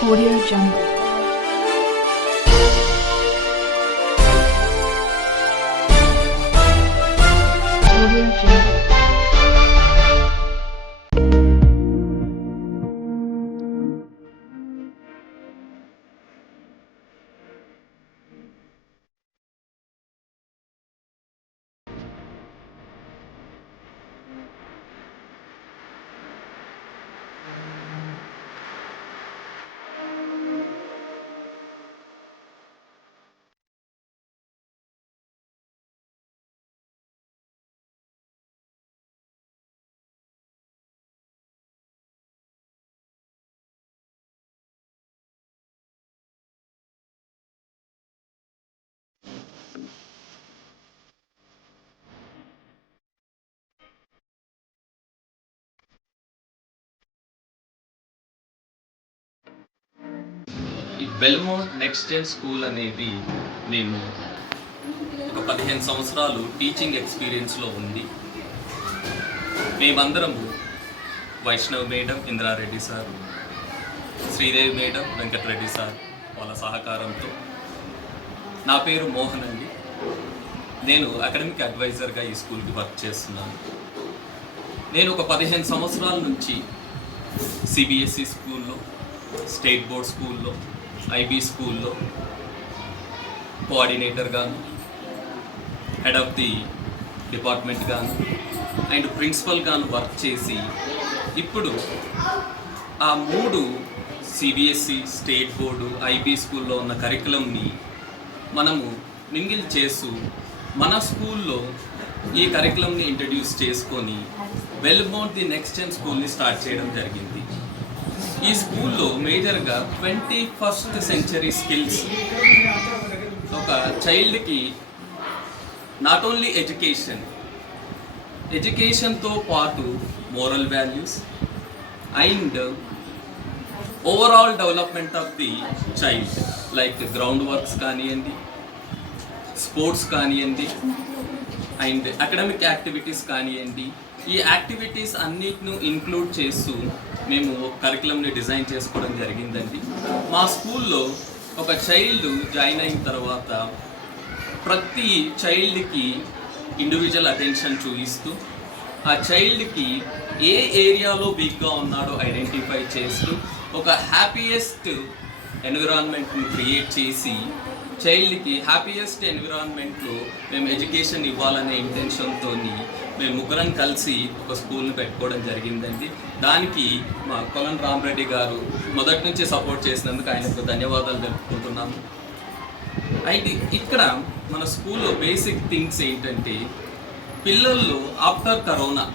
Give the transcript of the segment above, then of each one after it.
Audio Jungle. Audio Jungle. ఈ బెల్మౌంట్ next gen school అనేది నేను ఒక 15 సంవత్సరాలు టీచింగ్ ఎక్స్పీరియన్స్లో ఉంది. మేమందరము Vaishnav madam, Indrareddy sir, Sridevi madam, Venkatareddy sir వాళ్ళ సహకారంతో. నా పేరు మోహన్ అండి. నేను అకాడమిక్ అడ్వైజర్గా ఈ స్కూల్కి వర్క్ చేస్తున్నాను. నేను ఒక 15 సంవత్సరాల నుంచి సిబిఎస్ఈ స్కూల్లో, స్టేట్ బోర్డ్ స్కూల్లో, ఐబీ స్కూల్లో కోఆర్డినేటర్గాను, హెడ్ ఆఫ్ ది డిపార్ట్మెంట్ గాను అండ్ ప్రిన్సిపల్ గాను వర్క్ చేసి ఇప్పుడు ఆ 3 సిబిఎస్ఈ, స్టేట్ బోర్డు, ఐబీ స్కూల్లో ఉన్న కరికులంని మనము మింగిల్ చేస్తూ మన స్కూల్లో ఈ కరికులంని ఇంట్రడ్యూస్ చేసుకొని బెల్మౌంట్ ది నెక్స్ట్ జెన్ స్కూల్ని స్టార్ట్ చేయడం జరిగింది. ఈ స్కూల్లో మేజర్గా 21st సెంచరీ స్కిల్స్ ఒక చైల్డ్కి నాట్ ఓన్లీ ఎడ్యుకేషన్తో పాటు moral values and overall development of the child, like ground works కానివ్వండి, స్పోర్ట్స్ కానివ్వండి అండ్ అకాడమిక్ యాక్టివిటీస్ కానివ్వండి, ఈ యాక్టివిటీస్ అన్నిటిని ఇంక్లూడ్ చేస్తూ మేము కరికులంని డిజైన్ చేసుకోవడం జరిగిందండి. మా స్కూల్లో ఒక చైల్డ్ జాయిన్ అయిన తర్వాత ప్రతి చైల్డ్కి ఇండివిజువల్ అటెన్షన్ చూపిస్తూ ఆ చైల్డ్కి ఏ ఏరియాలో వీక్గా ఉన్నాడో ఐడెంటిఫై చేస్తూ ఒక హ్యాపీయెస్ట్ ఎన్విరాన్మెంట్ని క్రియేట్ చేసి చైల్డ్కి హ్యాపీయెస్ట్ ఎన్విరాన్మెంట్లో మేము ఎడ్యుకేషన్ ఇవ్వాలనే ఇంటెన్షన్తో మేము ముగ్గురం కలిసి ఒక స్కూల్ని పెట్టుకోవడం జరిగిందండి. దానికి మా కొలన్ రామరెడ్డి గారు మొదటి నుంచి సపోర్ట్ చేసినందుకు ఆయనకు ధన్యవాదాలు తెలుపుకుంటున్నాము. అయితే ఇక్కడ మన స్కూల్లో బేసిక్ థింగ్స్ ఏంటంటే, పిల్లల్లో ఆఫ్టర్ కరోనా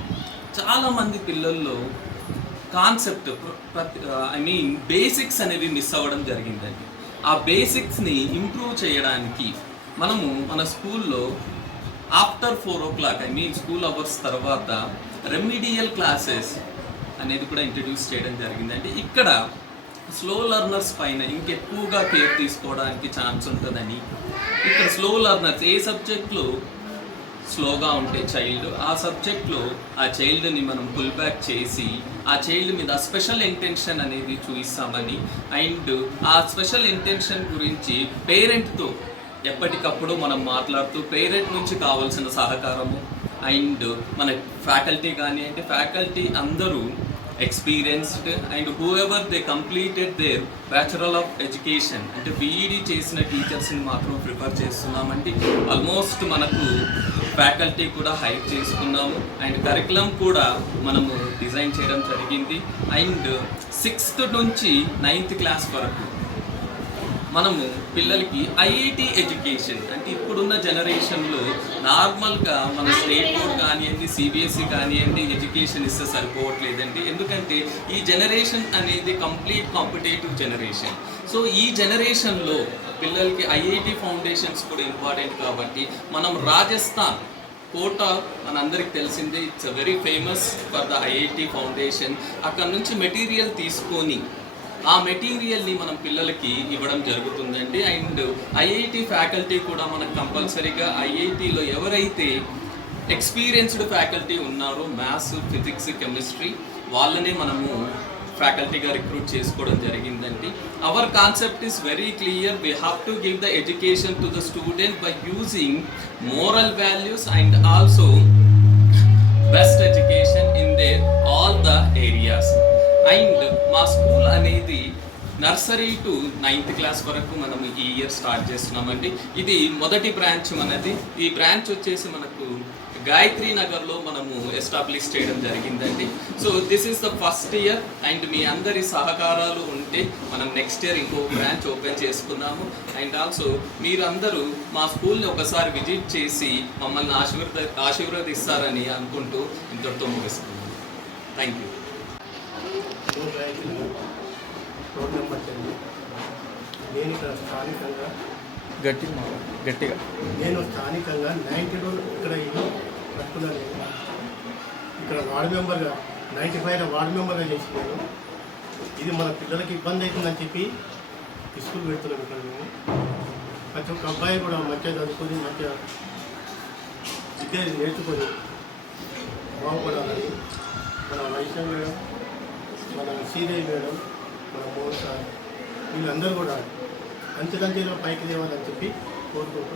చాలామంది పిల్లల్లో కాన్సెప్ట్ బేసిక్స్ అనేవి మిస్ అవ్వడం జరిగిందండి. ఆ బేసిక్స్ని ఇంప్రూవ్ చేయడానికి మనము మన స్కూల్లో ఆఫ్టర్ 4 o'clock స్కూల్ అవర్స్ తర్వాత రెమిడియల్ క్లాసెస్ అనేది కూడా ఇంట్రడ్యూస్ చేయడం జరిగిందండి. ఇక్కడ స్లో లెర్నర్స్ పైన ఇంకెక్కువగా కేర్ తీసుకోవడానికి ఛాన్స్ ఉంటుందని, ఇక్కడ స్లో లెర్నర్స్ ఏ సబ్జెక్ట్లో స్లోగా ఉంటే చైల్డ్, ఆ సబ్జెక్ట్లో ఆ చైల్డ్ని మనం పుల్ బ్యాక్ చేసి ఆ చైల్డ్ మీద స్పెషల్ ఇంటెన్షన్ అనేది చూపిస్తామని అండ్ ఆ స్పెషల్ ఇంటెన్షన్ గురించి పేరెంట్తో ఎప్పటికప్పుడు మనం మాట్లాడుతూ పేరెంట్ నుంచి కావాల్సిన సహకారము అండ్ మన ఫ్యాకల్టీ కానివ్వండి, ఫ్యాకల్టీ అందరూ experienced and who ever they completed there bachelor of education అంటే బీఈడీ చేసిన టీచర్స్ని మాత్రం ప్రిఫర్ చేస్తున్నామండి. ఆల్మోస్ట్ మనకు ఫ్యాకల్టీ కూడా హైర్ చేసుకున్నాము అండ్ కరికులం కూడా మనము డిజైన్ చేయడం జరిగింది. అండ్ 6th నుంచి 9th క్లాస్ వరకు మనము పిల్లలకి ఐఐటి ఎడ్యుకేషన్ అంటే ఇప్పుడున్న జనరేషన్లో నార్మల్గా మన స్టేట్ బోర్డ్ కానివ్వండి, సిబిఎస్ఈ కానివ్వండి ఎడ్యుకేషన్ ఇస్తే సరిపోవట్లేదండి. ఎందుకంటే ఈ జనరేషన్ అనేది కంప్లీట్ కాంపిటేటివ్ జనరేషన్. సో ఈ జనరేషన్లో పిల్లలకి ఐఐటి ఫౌండేషన్స్ కూడా ఇంపార్టెంట్ కాబట్టి మనం రాజస్థాన్ కోటా మనందరికి తెలిసిందే, it's very famous for the IIT foundation. అక్కడ నుంచి మెటీరియల్ తీసుకొని ఆ మెటీరియల్ని మనం పిల్లలకి ఇవ్వడం జరుగుతుందండి. అండ్ ఐఐటి ఫ్యాకల్టీ కూడా మనకు కంపల్సరీగా ఐఐటిలో ఎవరైతే ఎక్స్పీరియన్స్డ్ ఫ్యాకల్టీ ఉన్నారో మ్యాథ్స్, ఫిజిక్స్, కెమిస్ట్రీ వాళ్ళనే మనము ఫ్యాకల్టీగా రిక్రూట్ చేసుకోవడం జరిగిందండి. Our concept is very clear. We have to give the education to the student by using moral values and also best education in there all the areas. And మా school అనేది nursery to 9th class వరకు మనం ఈ year start చేస్తున్నామండి. ఇది మొదటి branch మనది. ఈ బ్రాంచ్ వచ్చేసి మనకు గాయత్రి నగర్లో మనము ఎస్టాబ్లిష్ చేయడం జరిగిందండి. So this is the first year and మీ అందరి సహకారాలు ఉంటే మనం నెక్స్ట్ ఇయర్ ఇంకో బ్రాంచ్ ఓపెన్ చేసుకున్నాము. అండ్ ఆల్సో మీరందరూ మా స్కూల్ని ఒకసారి విజిట్ చేసి మమ్మల్ని ఆశీర్వదిస్తారని అనుకుంటూ ఇంతటితో ముగిస్తున్నాము. Thank you. Road number 10. నేను ఇక్కడ స్థానికంగా గట్టిగా నేను స్థానికంగా 90 రోజులు ఇక్కడ ఇల్లు కట్టుకున్నాను. నేను ఇక్కడ వార్డు మెంబర్గా 95 వార్డు మెంబర్గా చేసినాను. ఇది మన పిల్లలకి ఇబ్బంది అవుతుందని చెప్పి స్కూల్ పెడుతున్నాం. ఇక్కడ మేము ప్రతి ఒక్క అబ్బాయి కూడా మంచిగా చదువుకొని మంచిగా విద్య నేర్చుకొని బాగుపడాలని మన వైష్ణవ్ మేడం, మన శ్రీదేవి మేడం, మన మోహన్ సార్ వీళ్ళందరూ కూడా అంచెలంచెలో పైకి తేవాలని చెప్పి కోరుకుంటూ